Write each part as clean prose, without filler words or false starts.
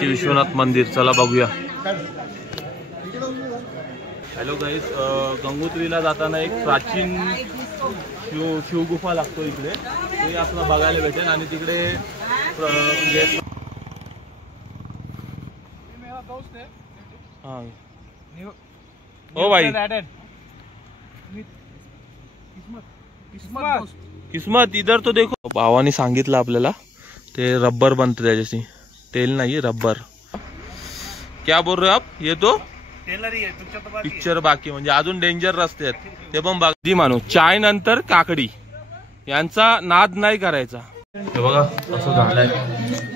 काशी विश्वनाथ मंदिर, चला बघूया। हॅलो गाईस, गंगोत्रीला जाताना एक प्राचीन शिवगुफा लागतो इकडे, ते आपल्याला बघायला भेटेल। आणि तिकडे ओ भाई किस्मत इधर तो देखो। भावानी सांगितलं आपल्याला ते रबर बनतं त्याच्याशी, तेल नाही रबर। क्या बोल रहे हो आप? ये तो पिक्चर बाकी, म्हणजे अजून डेंजर रस्ते आहेत ते पण बघा। जी माणूस चाय नंतर काकडी यांचा नाद नाही करायचा। हे बघा असं झालंय,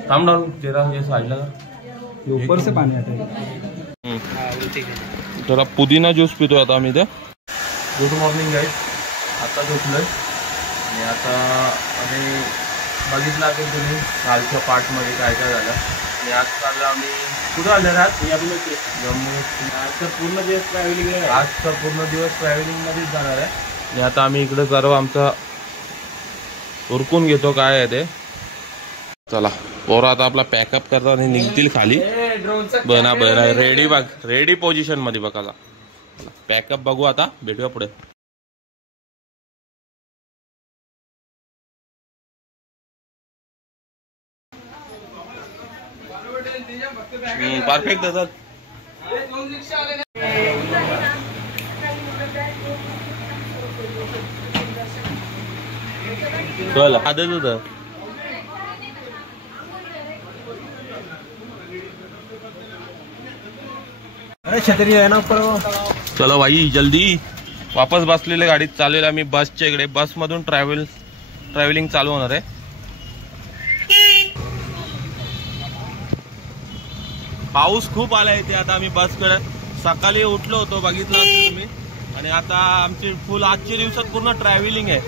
थांब ना जरा हे साईडला ऊपर से पाणी आता। जरा पुदिना ज्यूस पितोय आता आम्ही ते। गुड मॉर्निंग गाईज, आता झोपलोय आणि आता आम्ही बघितलं असेल तुम्ही कालच्या पार्टमध्ये काय काय झालं। आणि आज चाललो आम्ही कुठं आलं रात जम्मू। आजचा पूर्ण दिवस ट्रॅव्हलिंग आहे, आजचा पूर्ण दिवस ट्रॅव्हलिंग मध्येच जाणार आहे। आणि आता आम्ही इकडे सर्व आमचा उरकून घेतो काय आहे ते। चला पोरं आता आपला पॅकअप करतात आणि निघतील खाली। बना बना रेडी बघ, रेडी पोझिशन मध्ये बघा। पॅकअप बघू आता, भेटूया पुढे। परफेक्ट आहे चल आदत होतं। अरे छतरी आहे ना ऊपर। चलो भाई जल्दी वापस बसलेल्या गाडीत चालेल आम्ही बसच्या इकडे। बस मधून ट्रॅव्हलिंग चालू होणार आहे। पाऊस खूप आलाय इथे। आता आम्ही बसकडे सकाळी उठलो होतो, बघितलं असेल तुम्ही। आणि आता आमची फुल आजच्या दिवसात पूर्ण ट्रॅव्हलिंग आहे,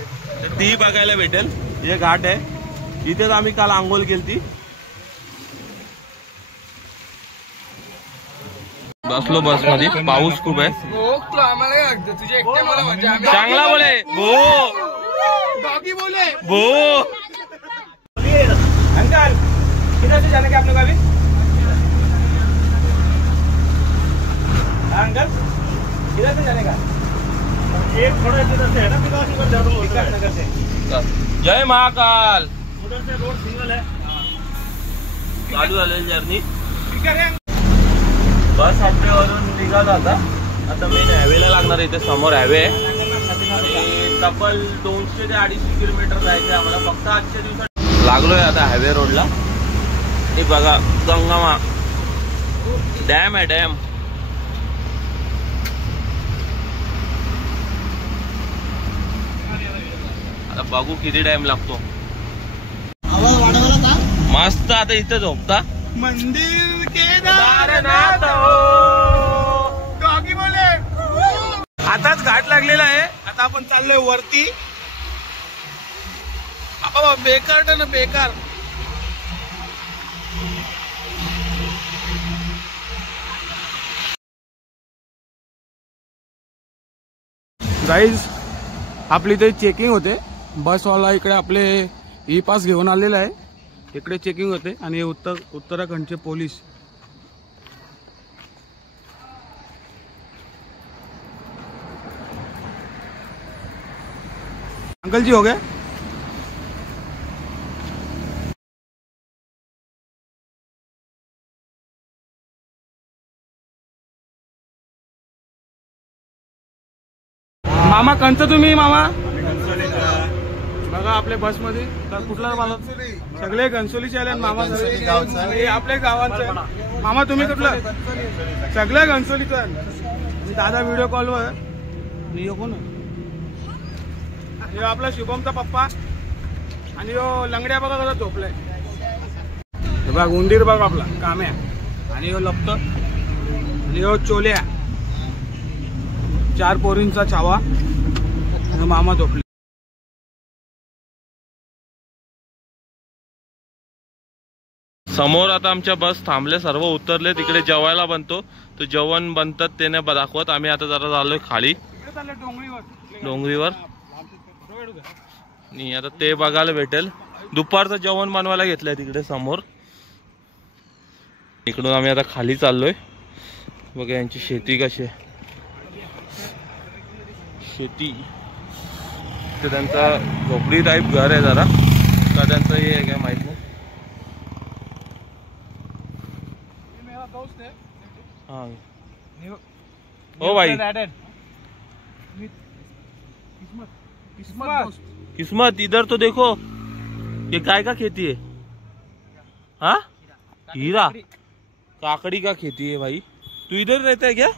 तर ती बघायला भेटेल। हे घाट आहे, इथेच आम्ही काल आंघोळ केली। बसलो बस मध्ये, पाऊस खूप आहे। चांगला बोले भो, बोले भो। अंकल किधर से जाने का आप लोग अभी? अंकल किधर से जाने का? एक थोड़ा इधर से है ना, विकासनगर से। जय महाकाल। उधर से रोड सिंगल है, चालू झालेली जर्नी। बस हॉटेलवरून निघालो आता मेन हायवेला लागणार आहे। इथे समोर हायवे आहे आणि तब्बल 200 ते 250 किलोमीटर जायचं आम्हाला फक्त आजच्या दिवसात। लागलोय आता हायवे रोडला। हे बघा गंगामा डॅम आहे, डॅम। आता बघू किती टाइम लागतो। मस्त आता इथे झोपता मंदिर केदारनाथ हो डॉगी बोले। आताच घाट लागलेला आहे, आता आपण चाललोय वरती। बेकार ना बेकार। गाईज आपली इथे चेकिंग होते, बसवाला इकडे आपले ई पास घेऊन आलेला आहे। इकडे चेकिंग होते आणि उत्तराखंडचे पोलीस। अंकल जी हो गए? मामा कंच तुम्ही मामा बघा आपल्या बस मध्ये कुठला मामा? सगळे घनसोलीचे आले मामा, सगळे आपल्या गावांचे। मामा तुम्ही कुठलं? सगळे घनसोलीचं। दादा व्हिडिओ कॉलवर कोण? हे आपला शुभमचा पप्पा आणि लंगड्या बघा कसा झोपलाय। बघ उंदीर बघ आपला काम्या, आणि लपत, आणि चोल्या। 4 पोरींचा छावा आणि मामा झोपले। समोर आता आमच्या बस थांबले, सर्व उतरले। तिकडे जेवायला बनतो, तो जेवण बनतात त्याने दाखवत। आम्ही आता जरा झालोय खाली डोंगरीवर आणि आता ते बघायला भेटेल। दुपारचं जेवण बनवायला घेतलंय तिकडे समोर। इकडून आम्ही आता खाली चाललोय. बघा यांची शेती कशी आहे. शेती तर त्यांचा झोपडी टाईप घर आहे जरा. का त्यांचं हे आहे काय माहित नाही. हाँ ओ भाई किस्मत इधर तो देखो. ये काय का खेती है? हाँ हीरा काकड़ी का खेती है भाई. तू इधर रहता है क्या?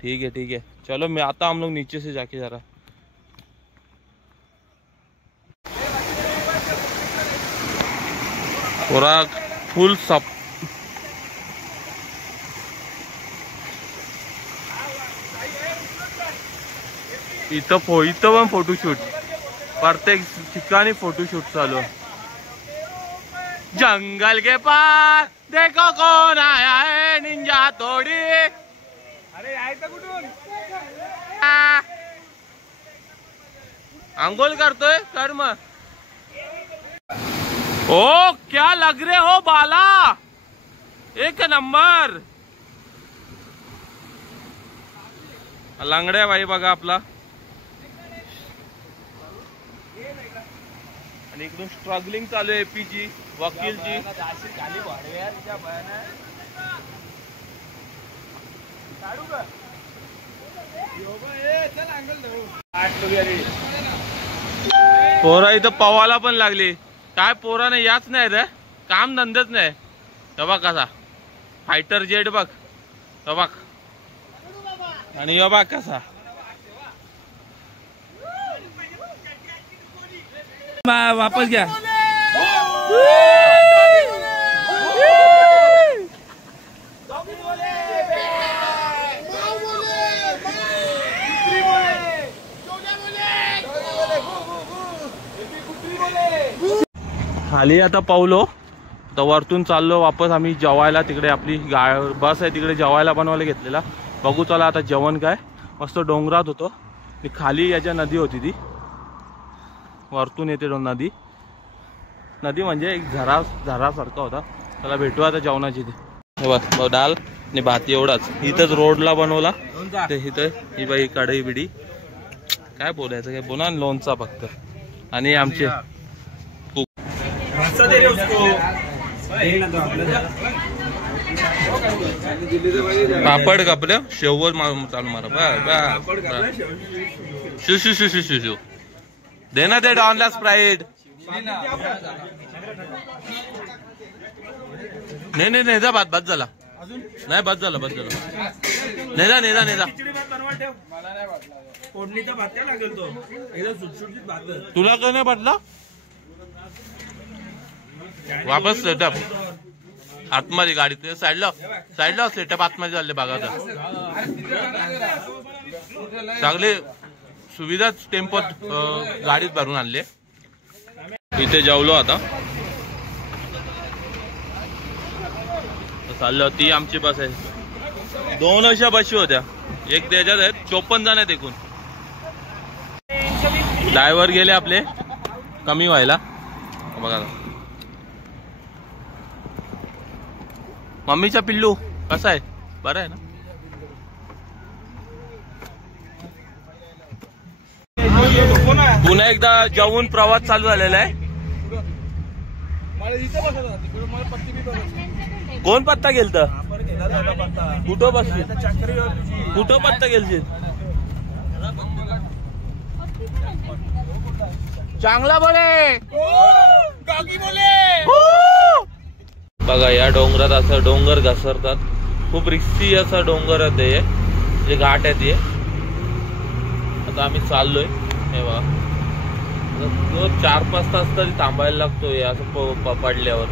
ठीक है ठीक है. चलो मैं आता हम लोग नीचे से जाके जरा. पूरा फुल सब इथं पण फोटोशूट. प्रत्येक ठिकाणी फोटोशूट चालू. जंगल के पार देखो कौन आया है निंजा तोड़ी. अरे यायचं कुठून? अंघोल करतोय कर मग. ओ क्या लग रहे हो बाला. एक नंबर लंगड्या भाई बघा आपला. आणि इकडून स्ट्रगलिंग चालू आहे एपीची वकीलची. पोरा इथं पवायला पण लागली. काय पोराने याच नाही रे काम धंदेच नाही. बघ कसा फायटर जेट बघ. बघ आणि बघ कसा वापस घ्या. खाली आता पावलो तर वरतून चाललो वापस आम्ही जेवायला. तिकडे आपली बस आहे तिकडे जेवायला बनवायला घेतलेला. बघू चला आता जेवण काय. मस्त डोंगरात होतो. खाली याच्या नदी होती ती. वरतून येते नदी. नदी म्हणजे एक झरासारखा होता. त्याला भेटू आता जेवणाची. ते बस डाल आणि भात एवढाच. इथंच रोडला बनवला. ते इथं ही बाई कढई बिडी काय बोलायचं काय बोला. लोणचा फक्त. आणि आमचे पापड कापले शेववर चालू मारा. शू शू शू शू शू शू देना ते डॉनला स्प्राईट. नाही नाही नेजा भात भात झाला. नाही भात झाला भात झाला. नेजा नेजा नेजा. तुला काय नाही वाटला. वापस सेटअप आतमध्ये गाडीत साईडला सेटअप आतमध्ये झाले बघा. चांगले सुविधा टेम्पोत गाडीत भरून आणले. इथे जेवलो आता. चाललो. ती आमची बस आहे. 2 अशा बशी होत्या. एक त्याच्यात आहेत 54 जण आहेत एकूण. ड्रायव्हर गेले आपले कमी व्हायला. बघा मम्मीचा पिल्लू कसा आहे. बरं आहे ना. पुन्हा एकदा जेवून प्रवास चालू झालेला आहे. कोण पत्ता गेलत. कुठं बसली कुठं पत्ता गेलशील. चांगला बोले बघा. या डोंगरात असं डोंगर घसरतात. खूप रिस्की असा डोंगर आहे ते. जे घाट आहे ते. आता आम्ही चाललोय. हे बघा 4-5 तास तरी थांबायला लागतोय असं पडल्यावर.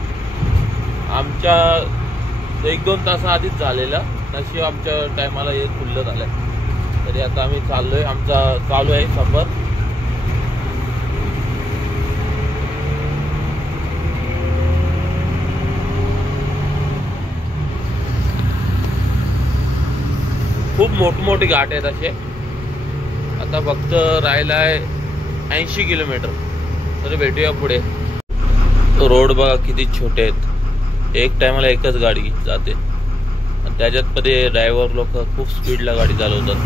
आमच्या 1-2 तासाआधीच झालेला. नशीब आमच्या टायमाला हे खुल्लं झालंय. तरी आता आम्ही चाललोय. आमचा चालू आहे सफर. खूप मोठमोठे घाट आहेत असे. आता फक्त राहिलाय 80 किलोमीटर. तर भेटूया पुढे. रोड बघा किती छोटे आहेत. एक टायमाला एकच गाडी जाते आणि त्याच्यात मध्ये ड्रायव्हर लोक खूप स्पीडला गाडी चालवतात.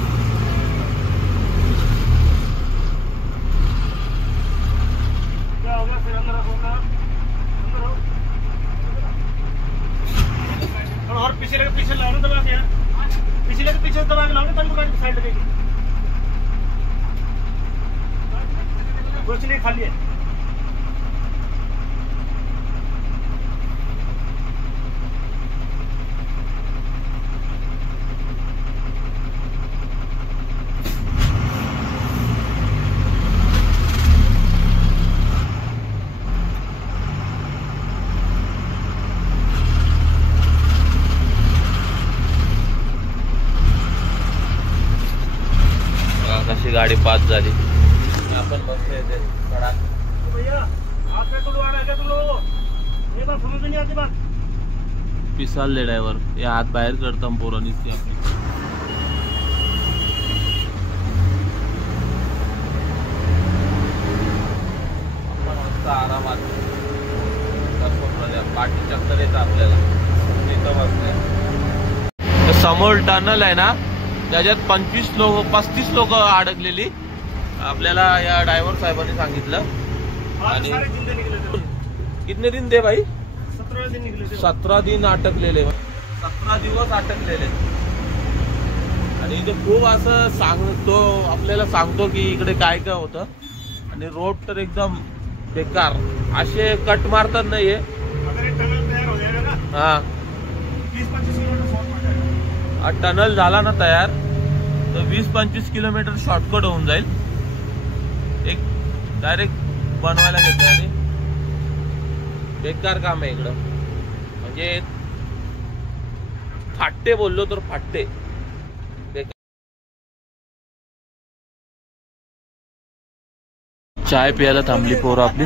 और पीछे लाओ ना, दबा के यार, पीछे दबा के लाओ ना, तब गाड़ी साइड लगेगी. कुछ नहीं, खाली है. कशी गाडी पास झाली. आपण बसले ते पिसालले ड्रायव्हर हे हात बाहेर करता पोरांनी ती आपली. आपण मस्त आरामात पाठी चक्कर येतं आपल्याला. तिथं बसले समोर टनल आहे ना, त्याच्यात 35 लोक अडकलेली आपल्याला या ड्रायव्हर साहेबांनी सांगितलं. आणि कितने दिन दे भाई? 17 दिन अटकलेले, 17 दिवस अटकलेले. आणि इथे खूप असं सांगतो आपल्याला, सांगतो की इकडे काय काय होतं. आणि रोड तर एकदम बेकार, असे कट मारतात नाहीये. हा, टनल झाला ना तयार तर 20-25 किलोमीटर शॉर्टकट होऊन जाईल. एक डायरेक्ट बनवायला घेतलं आणि बेकार काम आहे इकडं. म्हणजे फाटे बोललो तर फाटे. चाय प्यायला थांबली पोरं आपली.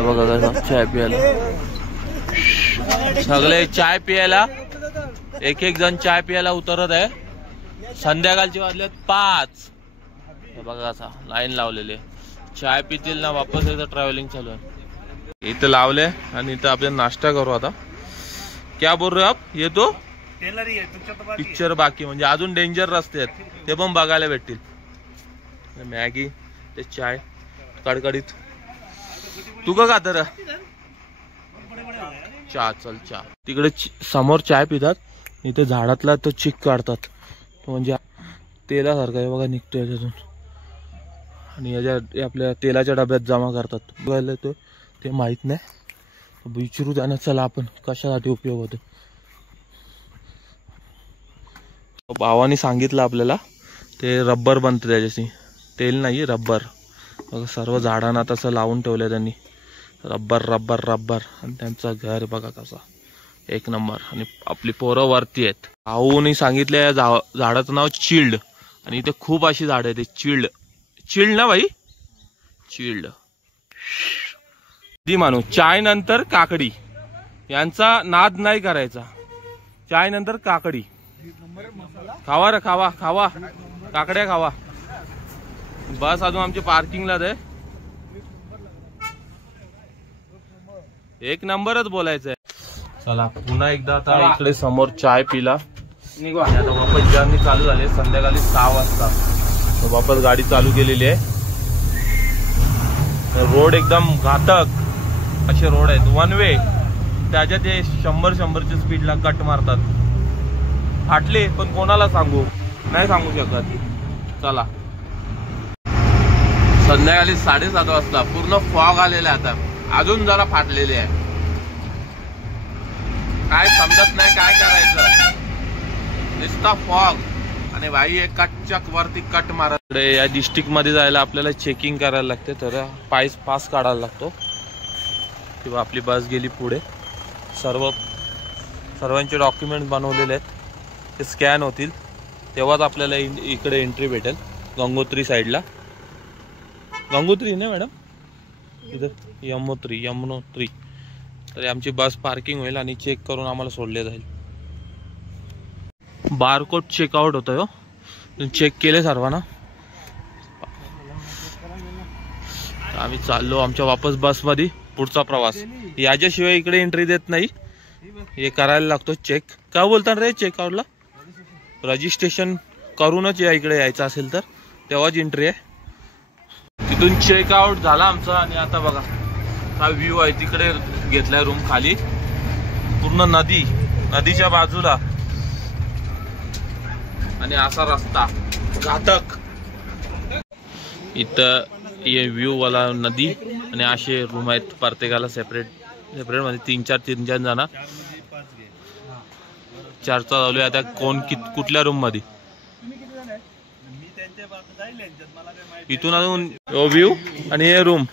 बघा चाय प्यायला सगळे चाय प्यायला एक जण चाय प्यायला उतरत आहे. संध्याकाळची वाजल्यात 5. बघा असा लाईन लावलेली. चाय पितील ना वापस एकदा ट्रॅव्हलिंग चालू आहे. इथं लावले आणि इथं आपण नाश्ता करू आता. क्या बोल रहे आप? ये तो पिक्चर बाकी, म्हणजे अजून डेंजर रस्ते आहेत ते पण बघायला भेटतील. मॅगी ते चाय कडकडीत. तू का खात रे? चहा. चल चहा. तिकडे समोर चाय पितात, इथे झाडातला तो चिक काढतात, म्हणजे तेलासारखा आहे बघा निघतोय याच्यातून. आणि याच्या आपल्या तेलाच्या डब्यात जमा करतात. बघायला ते माहित नाही, विचारू त्यांना चला आपण कशासाठी उपयोग होतो. भावानी सांगितलं आपल्याला ते रब्बर बनतं त्याच्याशी, तेल नाही रब्बर. बघा सर्व झाडांना तसं लावून ठेवलंय त्यांनी, रब्बर रब्बर रब्बर. आणि त्यांचं घर बघा कसं एक नंबर. आणि आपली पोरं वरती आहेत. भाऊनी सांगितलं या झाडाचं नाव चिल्ड. आणि इथे खूप अशी झाडं आहेत. चिल्ड ना भाई, चिल्ड. दी मानू चाय नंतर काकडी, यांचा नाद नाही करायचा. चाय नंतर काकडी खावा रे, खावा खावा काकड्या खावा. बस अजून आमची पार्किंगला दे. एक नंबरच बोलायचंय. चला पुन्हा एकदा आता इकडे समोर चाय पिला. आता वापस जर्नी चालू झाली. संध्याकाळी 6 वाजता वापस गाडी चालू केलेली आहे. रोड एकदम घातक असे रोड आहेत, वन वे. त्याच्यात ते 100-100च्या स्पीडला कट मारतात. फाटले पण कोणाला सांगू, नाही सांगू शकत. चला संध्याकाळी 7:30 वाजता पूर्ण फॉग आलेला आहे. आता अजून जरा फाटलेले आहे. काय समजत नाही काय करायचं, नुसता फॉग. आणि भाई एक कटचक वरती कट मारत. या डिस्ट्रिक्ट मध्ये जायला आपल्याला चेकिंग करायला लागते, तर पास काढायला लागतो. किंवा आपली बस गेली पुढे. सर्वांचे डॉक्युमेंट बनवलेले आहेत, ते स्कॅन होतील तेव्हाच आपल्याला इकडे एंट्री भेटेल. गंगोत्री साईडला. गंगोत्री ना मॅडम, इथं यमुनोत्री. तर आमची बस पार्किंग होईल आणि चेक करून आम्हाला सोडले जाईल. बारकोड चेकआउट होतोय हो, चेक केले सर्वांना. आम्ही चाललो आमच्या वापस बसमध्ये. पुढचा प्रवास याच्याशिवाय इकडे एंट्री देत नाही. हे करायला लागतो चेक. का बोलतात रे चेकआउटला? रजिस्ट्रेशन करूनच या इकडे यायचं असेल तर तेव्हाच एंट्री आहे. तिथून चेकआउट झाला आमचा आणि आता बघा हा व्ह्यू आहे. तिकडे घेतलाय रूम खाली, पूर्ण नदी, नदीच्या बाजूला आणि असा रस्ता घातक. इथं हे व्ह्यू वाला नदी आणि असे रूम आहेत प्रत्येकाला सेपरेट सेपरेट मध्ये 3-4 जण. 4 चालू आता कोण कुठल्या रूम मध्ये. इथून अजून व्ह्यू आणि हे रूम.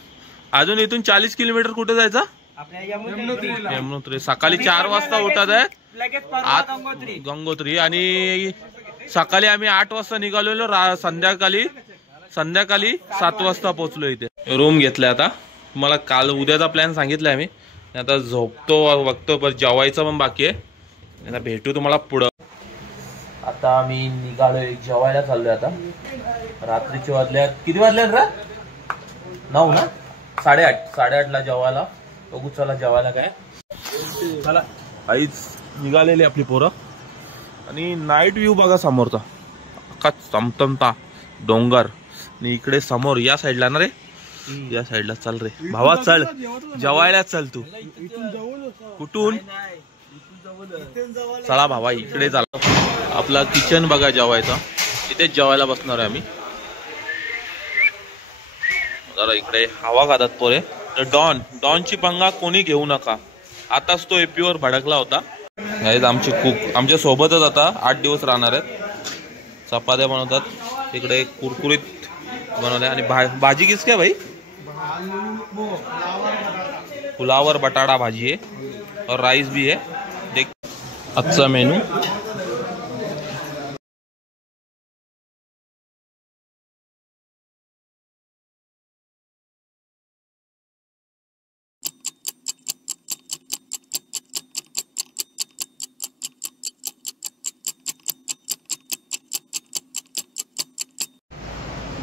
अजून इथून 40 किलोमीटर कुठे जायचा? यमुनोत्री. सकाळी 4 वाजता उठत आहे गंगोत्री आणि सकाळी आम्ही 8 वाजता निघालेलो. संध्याकाळी 7 वाजता पोहोचलो इथे. रूम घेतलाय आता. मला काल उद्याचा प्लॅन सांगितलाय मी. आता झोपतो बघतो पण जेवायचं पण बाकी आहे. आता भेटू तुम्हाला पुढं. आता आम्ही निघालोय जेवायला चाललोय. आता रात्रीचे वाजल्यात किती वाजल्यात रा? 9 ना? 8:30ला जेवायला. बघू चला जेवायला काय. चला आईच निघालेली आपली पोरं. आणि नाईट व्ह्यू बघा समोरचा. अख्खा चमचमता डोंगर. आणि इकडे समोर या साईडला ना रे, या साईडला चल रे भावा, चल जेवायला चल. तू कुठून? चला भावा इकडे चला. आपला किचन बघा जेवायचा. इथेच जेवायला बसणार आहे आम्ही. जरा इकडे हवा खातात पोरे. तर डॉनची पंगा कोणी घेऊ नका. आताच तो एपीवर भडकला होता. आमचे कुक आमच्या सोबतच आता 8 दिवस राहणार आहेत. चपात्या बनवतात इकडे, कुरकुरीत बनवल्या. आणि भाजी किस काय भाई? पुलावर बटाटा भाजी है और राइस भी है. देख अच्छा मेनू.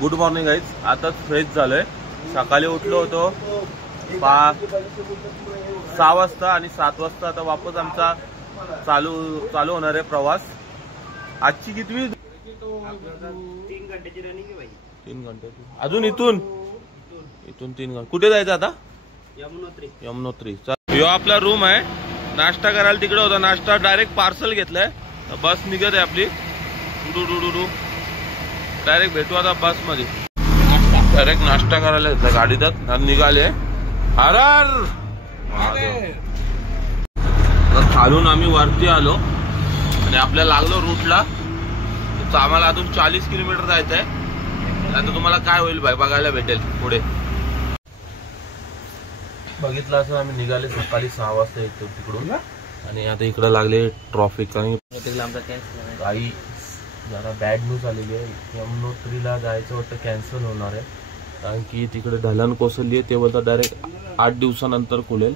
Good morning guys. आता फ्रेश झालोय. सकाळी उठलो होतो 6 वाजता आणि 7 वाजता आता वापस आमचा चालू होणार आहे प्रवास. आजची कितवी? 3 घंट्याची रनिंग आहे भाई. 3 घंट्याची. अजून इथून 3 घंटे. कुठे जायचं आता? यमुनोत्री. यो आपला रूम आहे. नाश्ता करायला तिकडे होता. नाश्ता डायरेक्ट पार्सल घेतलाय. बस निघत आहे आपली. डायरेक्ट भेटू आता बस मध्ये. डायरेक्ट नाश्ता करायला घेतला गाडीत निघाले. खालून आम्ही वरती आलो आणि आपल्याला लागलो रूटला. आम्हाला अजून 40 किलोमीटर जायचं आहे. आता तुम्हाला काय होईल भाई बघायला भेटेल पुढे. बघितलं असं आम्ही निघाले सकाळी 6 वाजता येतो तिकडून. आणि आता इकडे लागले ट्रॉफिक. आणि काही जरा बॅड न्यूज आलेली आहे. यमुनोत्रीला जायचं वाटतं कॅन्सल होणार आहे. कारण की तिकडे ढलान कोसळली आहे. ते बोलतात डायरेक्ट 8 दिवसानंतर खुलेल.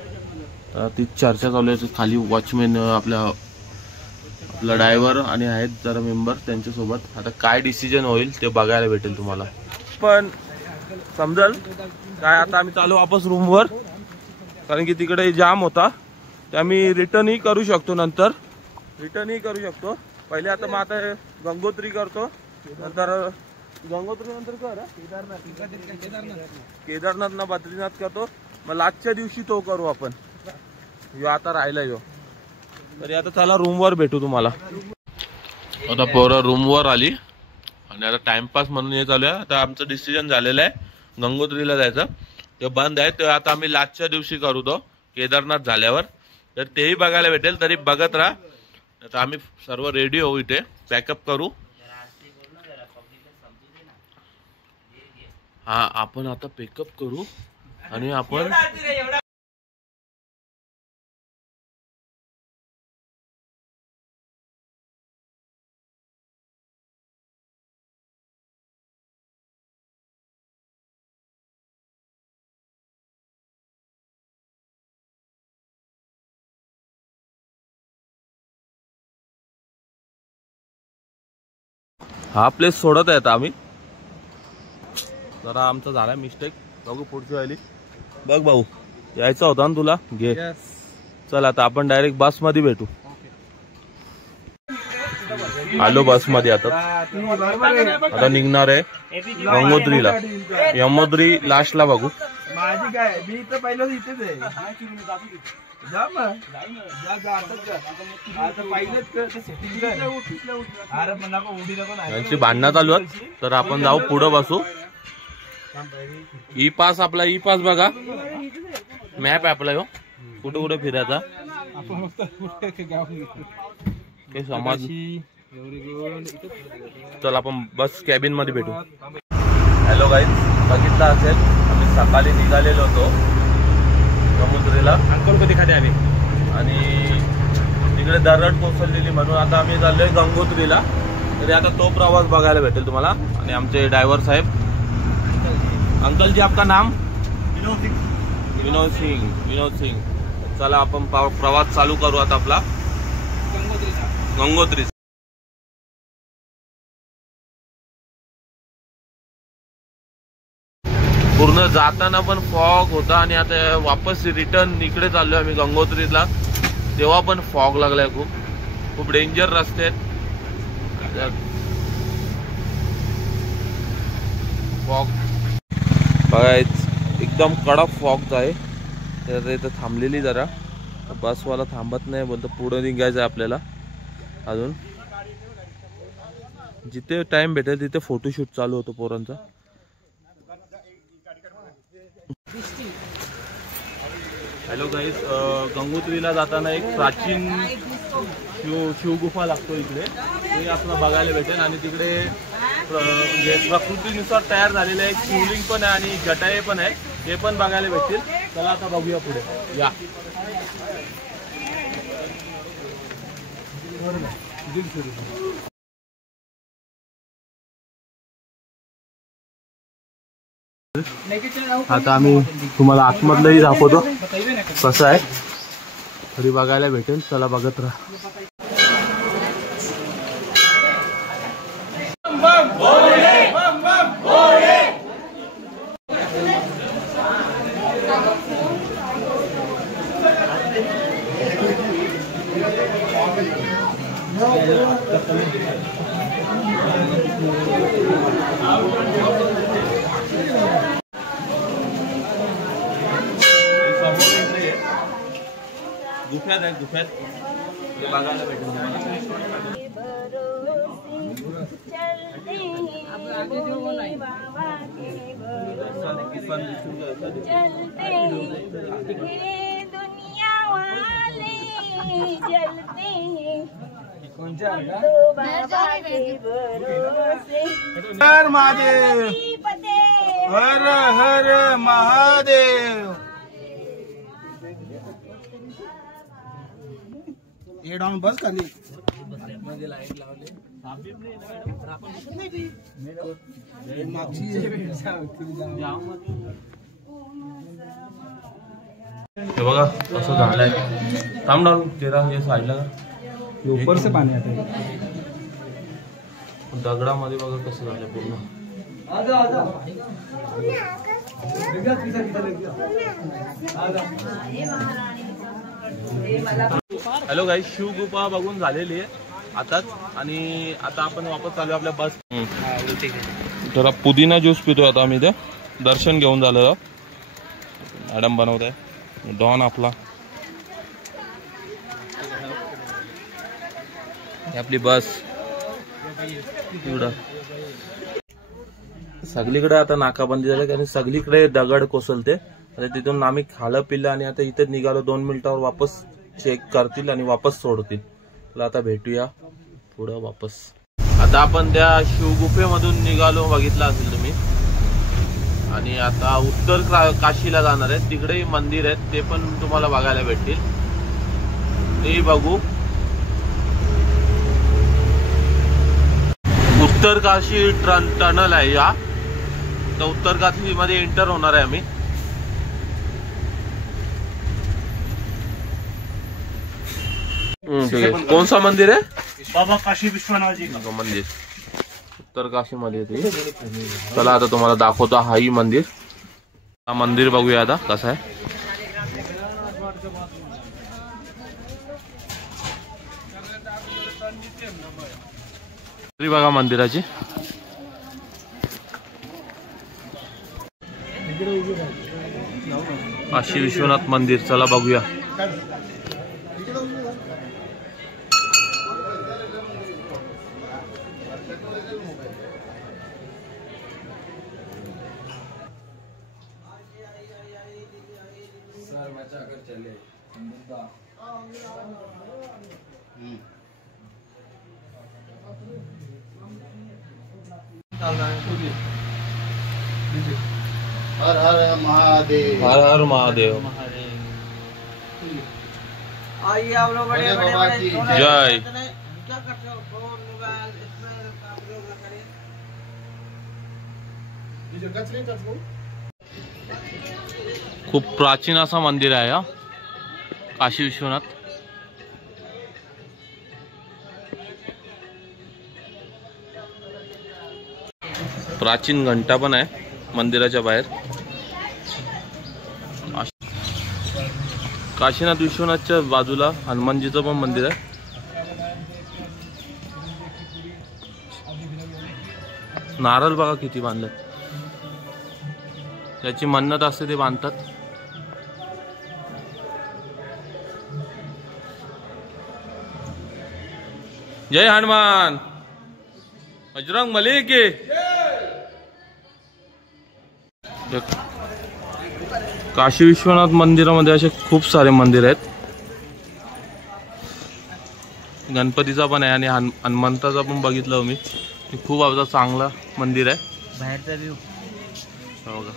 ती चर्चा चालू आहे. खाली वॉचमॅन आपला ड्रायव्हर आणि आहेत जरा मेंबर त्यांच्यासोबत. आता काय डिसिजन होईल ते बघायला भेटेल तुम्हाला. पण समजल काय. आता आम्ही चालू वापस रूमवर. कारण की तिकडे जाम होता. ते आम्ही रिटर्नही करू शकतो. नंतर रिटर्नही करू शकतो. पहिले आता मग आता गंगोत्री करतो. नंतर गंगोत्री नंतर कर केदारनाथ ना बद्रीनाथ करतो. मग लास्टच्या दिवशी तो करू आपण. यो आता राहिला यो. तरी आता चला रूमवर भेटू तुम्हाला. आता पोरं रूमवर आली आणि आता टाइमपास म्हणून हे चालू आहे. आता आमचं डिसिजन झालेलं आहे गंगोत्रीला जायचं. ते बंद आहे. ते आता आम्ही लास्टच्या दिवशी करू तो केदारनाथ झाल्यावर. तर तेही बघायला भेटेल. तरी बघत राहा. आता आम्ही सर्व रेडी होऊ. इथे पॅकअप करू. हा आपण आता पॅकअप करू आणि आपण हा प्लेस सोडत आहे. आता आम्ही जरा आमचा झाला मिस्टेक. बघू पुढची आली. बघ भाऊ यायचं होता ना तुला. घे चला आता आपण डायरेक्ट बस मध्ये भेटू. आलो बस मध्ये आता निघणार आहे गंगोत्रीला. यमोत्री लास्टला बघू. माझी काय मी तर पहिलं इथेच आहे. यांची भांडणं चालू आहेत तर आपण जाऊ पुढे बसू. ई पास आपला ई पास बघा. मॅप आपला हो कुठे कुठे फिरायचा हे समाज. चल आपण बस कॅबिन मध्ये भेटू. हॅलो गाईज, बघितलं असेल आम्ही सकाळी निघालेलो होतो समुद्रीला. अंकोल कधी खाली आले आणि तिकडे दरड कोसळलेली म्हणून आता आम्ही चाललोय गंगोत्रीला. तरी आता तो प्रवास बघायला भेटेल तुम्हाला. आणि आमचे ड्रायव्हर साहेब. अंकल जी आपका नाम? विनोद सिंग. चला आपण प्रवास चालू करू आता आपला गंगोत्री. पूर्ण जाताना पण फॉग होता आणि आता वापस रिटर्न इकडे चाललोय आम्ही गंगोत्रीला. तेव्हा पण फॉग लागलाय. खूप डेंजर रस्ते आहेत. फॉग बघायच एकदम कडक फॉग आहे. तर इथं थांबलेली जरा बसवाला थांबत नाही, बोलतो पुढे निघायचं आहे आपल्याला. अजून जिथे टाइम भेटेल तिथे फोटोशूट चालू होतो पोरांचा. हॅलो गाईस, गंगोत्रीला जाताना एक प्राचीन शिवगुफा लागतो इकडे. ते आपल्याला बघायला भेटेल. आणि तिकडे म्हणजे प्रकृतीनुसार तयार झालेलं एक शिवलिंग पण आहे आणि जटाये पण आहे. ते पण बघायला भेटतील. चला आता बघूया पुढे या. आता आम्ही तुम्हाला आतमधलंही दाखवतो कसं आहे तरी बघायला भेटेल. चला बघत राहा. गुफ्यात बघायला भेटेल हर महादेव, हर हर महादेव. हे डाऊन बस खाली मध्ये लाईट लावले. हे बघा कसं झालंय. थांब डाऊन तेरा हे साईडला ऊपर से पाणी आता दगडामध्ये बघा कसं झालंय पूर्ण. हॅलो गाईस, शिवगुफा बघून झालेली आहे आताच. आणि आता आपण वापस चालू आपल्या बस. जरा पुदिना ज्यूस पितोय आता आम्ही. ते दर्शन घेऊन झालं. मॅडम बनवत आहे डॉन आपला. आपली बस सगळीकडे आता नाकाबंदी झाली कारण सगळीकडे दगड कोसळते. आता तिथून आम्ही खालं पिल्लं आणि आता इथे निघालो. 2 मिनिटावर वापस चेक करतील आणि वापस सोडतील. तर आता भेटूया पुढं वापस. आता आपण त्या शिवगुफेमधून निघालो, बघितलं असेल तुम्ही. आणि आता उत्तर काशीला जाणार आहे. तिकडे मंदिर आहेत ते पण तुम्हाला बघायला भेटतील. ते बघू. उत्तर काशी टनल आहे या. तर उत्तर काशी मध्ये एंटर होणार आहे आम्ही. कौन सा मंदिर है? बाबा काशी विश्वनाथ जी का मंदिर उत्तर काशी मध्ये येते. चला आता तुम्हाला दाखवतो हाही मंदिर. हा मंदिर बघूया आता कसं आहे. तरी बघा मंदिराची काशी विश्वनाथ मंदिर, चला बघूया. हर हर महादेव. हर हर महादेव. आइए आप लोग बड़े बड़े बड़े जय. क्या करते हो फोन मोबाइल इसमें काम लोग ना करें. खूप प्राचीन असं मंदिर आहे हा काशी विश्वनाथ. प्राचीन घंटा पण आहे मंदिराच्या बाहेर. काशीनाथ विश्वनाथच्या बाजूला हनुमानजीचं पण मंदिर आहे. नारळ बघा किती बांधलं. त्याची मन्नत असते ते बांधतात. जय हनुमान. बजरंग मलिक की. काशी विश्वनाथ मंदिरामध्ये असे खूप सारे मंदिर आहेत. गणपतीचा पण आहे आणि हनुमंताचा पण बघितलं मी. खूप आपलं चांगलं मंदिर आहे. बाहेरचा व्ह्यू बघा.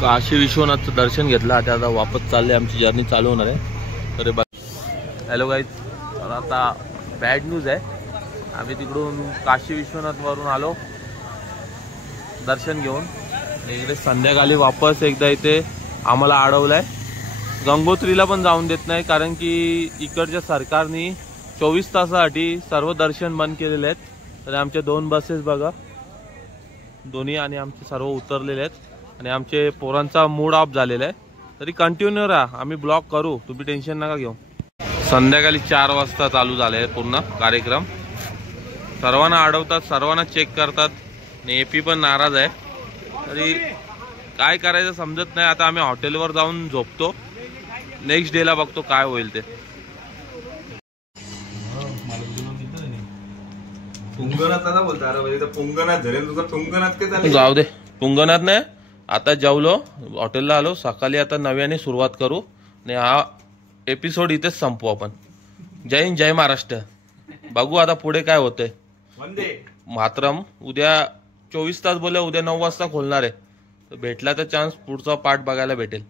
काशी विश्वनाथचं दर्शन घेतलं. आता वापस चालले, आमची जर्नी चालू होणार आहे. अरे बा. हॅलो गाईज, तर आता बॅड न्यूज आहे. आम्ही तिकडून काशी विश्वनाथवरून आलो दर्शन घेऊन. इकडे संध्याकाळी वापस एकदा इथे आम्हाला अडवलंय. गंगोत्रीला पण जाऊन देत नाही, कारण की इकडच्या सरकारने 24 तासासाठी सर्व दर्शन बंद केलेले आहेत. तर आमच्या 2 बसेस बघा, दोन्ही आणि आमचे सर्व उतरलेले आहेत आणि आमचे पोरांचा मूड ऑफ झालेला आहे. तरी कंटिन्यू राहा, आम्ही ब्लॉक करू, तुम्ही टेन्शन नका घेऊ. संध्याकाळी 4 वाजता चालू झाले पूर्ण कार्यक्रम. सर्वांना अडवतात, सर्वांना चेक करतात आणि एपी पण नाराज आहे. तरी काय करायचं समजत नाही. आता आम्ही हॉटेलवर जाऊन झोपतो, नेक्स्ट डेला बघतो काय होईल ते. जाऊ दे, पुंगनाथ नाही. आता जेवलो, हॉटेलला आलो, सकाळी आता नव्याने सुरुवात करू आणि हा एपिसोड इथेच संपू आपण. जय हिंद, जय महाराष्ट्र. बघू आता पुढे काय होतंय. मातरम उद्या 24 तास बोलले, उद्या 9 वाजता खोलणार आहे. तर भेटला तर चान्स पुढचा पार्ट बघायला भेटेल.